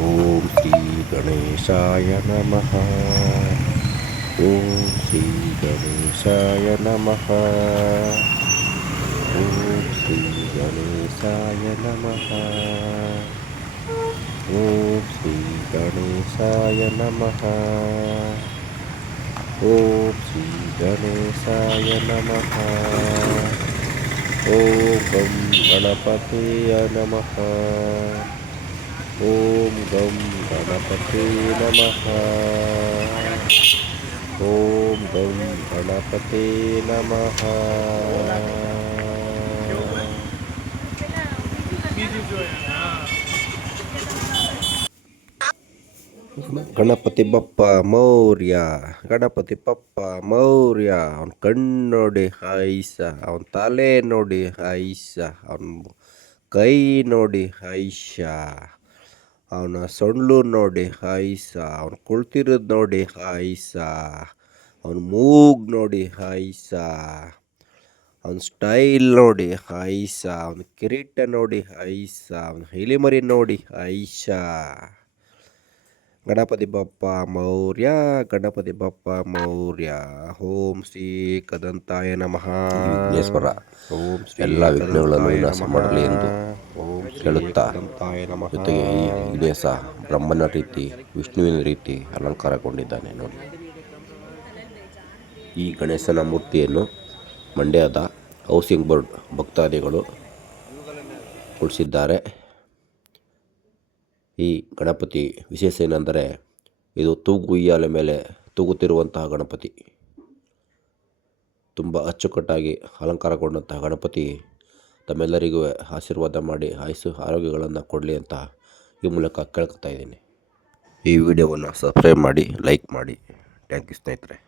ಓಂ ಶ್ರೀ ಗಣೇಶಾಯ ನಮಃ. ಓಂ ಶ್ರೀ ಗಣೇಶಾಯ ನಮಃ. ಓಂ ಶ್ರೀ ಗಣೇಶಾಯ ನಮಃ. ಓಂ ಶ್ರೀ ಗಣೇಶಾಯ ನಮಃ. ಓಂ ಶ್ರೀ ಗಣೇಶಾಯ ನಮಃ. ಓಂ ಗಂ ಗಣಪತಿಯ ನಮಃ. ಓಂ ಗಂ ಗಣಪತಿ ನಮಃ. ಓಂ ಗಂ ಗಣಪತಿ ನಮಃ. ಗಣಪತಿ ಬಪ್ಪ ಮೌರ್ಯ, ಗಣಪತಿ ಬಪ್ಪ ಮೌರ್ಯ. ಅವನ ಕಣ್ಣು ನೋಡಿ ಐಸ, ಅವನ ತಲೆ ನೋಡಿ ಐಸ, ಅವನ ಕೈ ನೋಡಿ ಐಷ, ಅವನ ಸೊಂಡ್ಲು ನೋಡಿ ಐಸ, ಅವನು ಕುಳ್ತಿರೋದು ನೋಡಿ ಐಸ, ಅವನ ಮೂಗು ನೋಡಿ ಐಸ, ಅವನ ಸ್ಟೈಲ್ ನೋಡಿ ಐಸ, ಅವನ ಕಿರೀಟ ನೋಡಿ ಐಸ, ಅವನ ಹಿಲಿಮರಿ ನೋಡಿ ಐಷ. ಗಣಪತಿ ಬಪ್ಪ ಮೌರ್ಯ, ಗಣಪತಿ ಬಪ್ಪ ಮೌರ್ಯ. ಓಂ ಶ್ರೀ ಕದಂತಾಯ ನಮಃ. ವಿಘ್ನೇಶ್ವರ ಓಂ ಶ್ರೀ ಎಲ್ಲ ವಿಘ್ನಗಳನ್ನು ವಿನಾಶ ಮಾಡಲಿ ಎಂದು ಹೇಳುತ್ತಾ, ಜೊತೆಗೆ ಈ ವಿಘ್ನೇಶ ಬ್ರಹ್ಮನ ರೀತಿ ವಿಷ್ಣುವಿನ ರೀತಿ ಅಲಂಕಾರಗೊಂಡಿದ್ದಾನೆ ನೋಡಿ. ಈ ಗಣೇಶನ ಮೂರ್ತಿಯನ್ನು ಮಂಡ್ಯದ ಹೌಸಿಂಗ್ ಬೋರ್ಡ್ ಭಕ್ತಾದಿಗಳು ಉಳಿಸಿದ್ದಾರೆ. ಈ ಗಣಪತಿ ವಿಶೇಷ ಏನೆಂದರೆ, ಇದು ತೂಗು ಉಯ್ಯಾಲೆ ಮೇಲೆ ತೂಗುತ್ತಿರುವಂತಹ ಗಣಪತಿ. ತುಂಬ ಅಚ್ಚುಕಟ್ಟಾಗಿ ಅಲಂಕಾರಗೊಂಡಂತಹ ಗಣಪತಿ ತಮ್ಮೆಲ್ಲರಿಗೂ ಆಶೀರ್ವಾದ ಮಾಡಿ ಆಯುಸ್ಸು ಆರೋಗ್ಯಗಳನ್ನು ಕೊಡಲಿ ಅಂತ ಈ ಮೂಲಕ ಕೇಳ್ಕೊತಾ ಇದ್ದೀನಿ. ಈ ವಿಡಿಯೋವನ್ನು ಸಬ್ಸ್ಕ್ರೈಬ್ ಮಾಡಿ, ಲೈಕ್ ಮಾಡಿ. ಥ್ಯಾಂಕ್ ಯು ಸ್ನೇಹಿತರೆ.